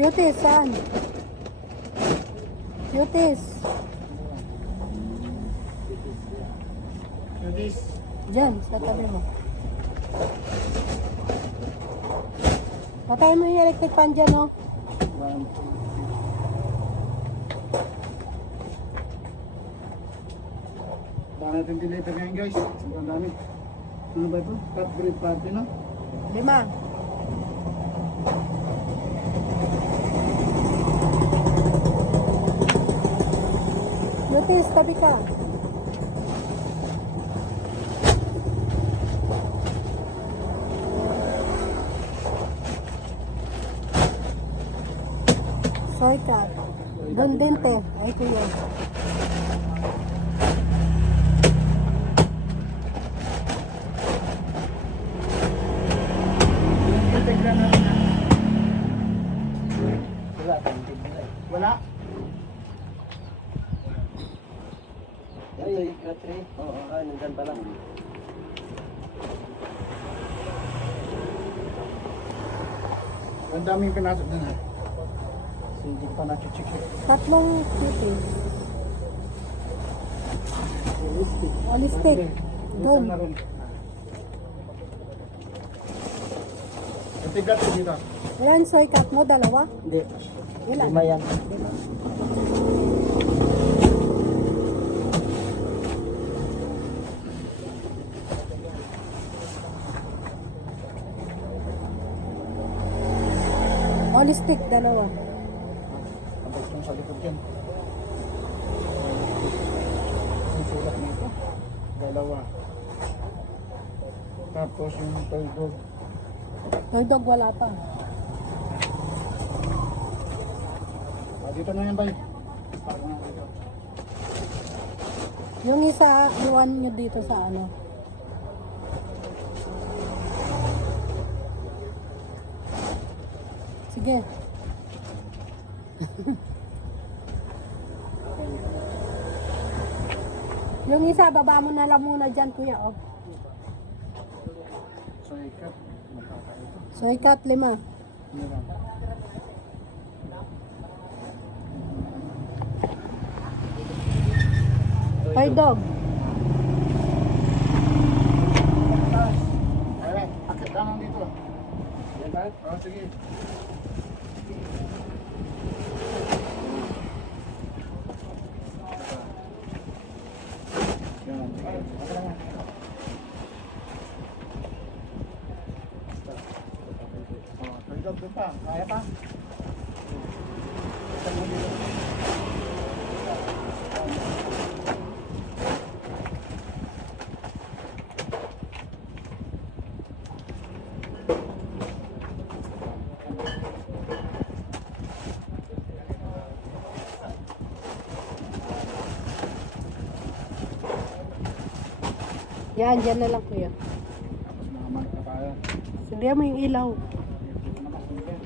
Cuties, saan? Cuties. Cuties. Diyan, sa tabi mo. Patayin mo yung electric fan dyan, oh. 1, 2, 3. Baka natin deliver ngayon guys. Sobrang dami. Ano ba ito? Cut breed party no? 5. Cuties, tabi ka. Soy cut. Doon din, te. Ay, ito yun. Tignan natin na. Wala. Ay, katri. Oo, nandyan pala. Ang daming pinasok na na. Hindi pa nakichik. 3 cuties. Holistic. Doon. Na rin. Itigat ko dito. Ilan soy cut mo? 2? Hindi. Ilan? 5 yan. Holistic, 2. Abay kong sa likod yan. Ang sulat nito. 2. Tapos yung toy dog. Toy dog, wala pa. Dito na yan bay. Parang nga dito. Yung isa, iwan nyo dito sa ano. Sige. Yung isa, baba mo na lang muna dyan, kuya. Oh. So ikat. Makakaito. Soy cut, 5. Hindi lang. Toy dog. Ayan, akit ka lang dito. Yan ba? Oo, sige. Yan, sige. Akit lang. Oh, tulog doon pa. Kaya pa? Ito mo dito. Yan, dyan na lang, kuya. Tapos naman na tayo. Sige mo yung ilaw. Dito na masunod.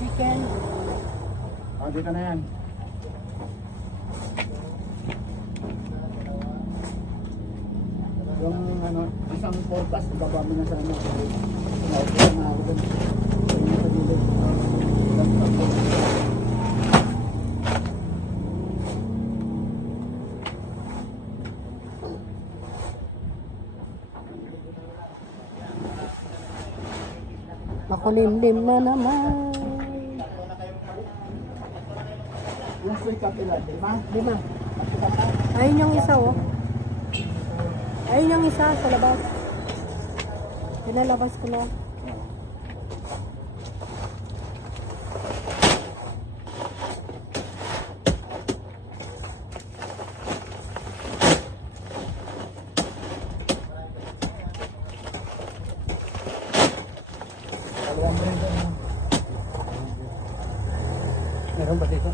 Chicken. Ah, dito na yan. Yung ano, isang forecast, ibaba mo na sa ano. Nakikita na ako dun. Yung nasa gilid. Makulimlim na naman. Yung sweet kapila, di ba? 5. Ayun yung isa, oh. Ayun yung isa sa labas. Pinalabas ko na. Meron ba dito?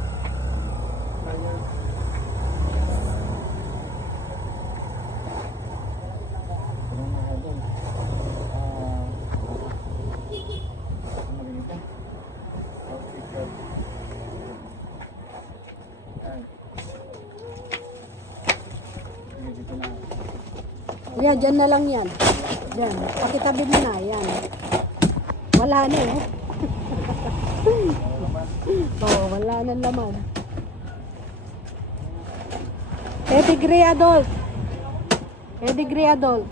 Yan, dyan na lang yan. Dyan. Pakitabi mo na. Yan. Wala na eh. Oo, wala na laman. Pedigree adult. Pedigree adult.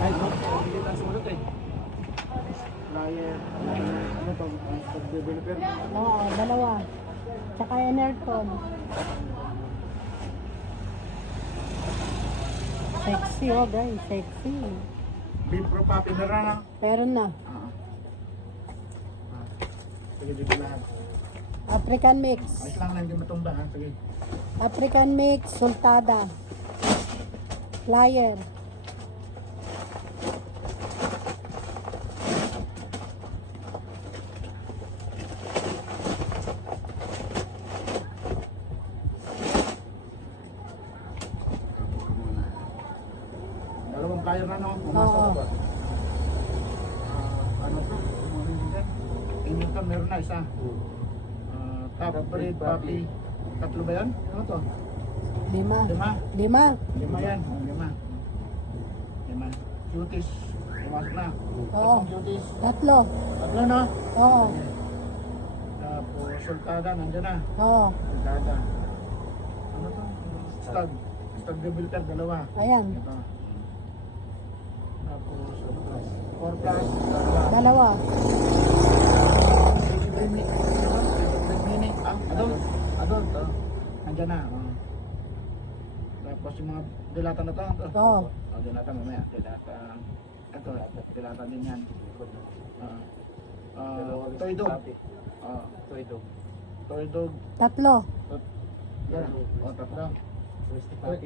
Ay, no? Hindi tayo sumunod eh. Flyer. Ano to? Pag-developer. Oo, dalawa. Tsaka Enerton. Sexy oh guys, sexy. Beef pro papi na rin ah. Meron na. Sige, dito lahat. African mix. Ayos lang na hindi matumba ha. Sige. African mix, sultada. Flyer. Dalawang flyer na no? Pumasok Oo. ba? Ano to? Inyo ka, meron na isa. Top breed, papi. Tatlo ba yan? Ano to? 5. 5? 5. 5 yan. 5. Cuties. Pumasok na. Oo. Tatlong cuties. 3. Tatlo na. Oo. Tapos sultada, nandiyan na. Oo. Sultada. Ano to? Stag. Stag developer, dalawa. Ayan. Ito. Tapos, 4 plus, Dalawa. Adult. Adult, oh. Nandiyan na. Oh. Tapos yung mga dilata na to. Oo. Oh, dilata mamaya. Dilata. Ito, dilata din yan. Toy dog. Toy dog. Toy dog. 3. Yan. Oh, tatlo.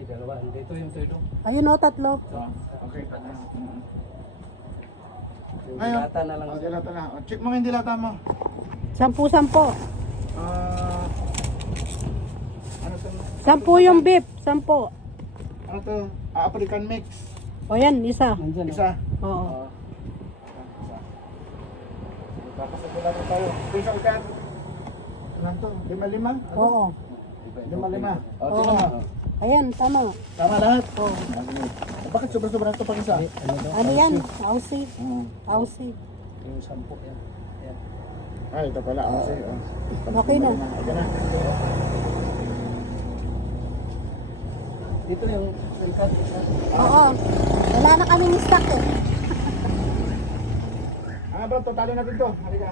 Dalawa. Dito yung tuyo. Ayun oh, 3. Oh, okay, tatlo. Yung Ayun. dilata na lang. Oh, dilata na. Oh, check mo yung dilata mo. 10. Ano to? 10 yung beef. 10. Ano to? African mix. O yan, isa. Nandyan. Isa. Oo. Tapos dilata tayo. Special cut. Ano to? 5-5? Oo. 5-5. Oo. Ayan, tama. Tama lahat. Oo. Bakit sobra-sobra ito pag isa? Ano yan? Aussie. Aussie. Yung 10 yan. Yan. Ay, ito pala. Kasi, Okay na. Ito na. Dito na yung cut. Oo. Wala na kaming stock eh. Bro, totalin natin to. Halika.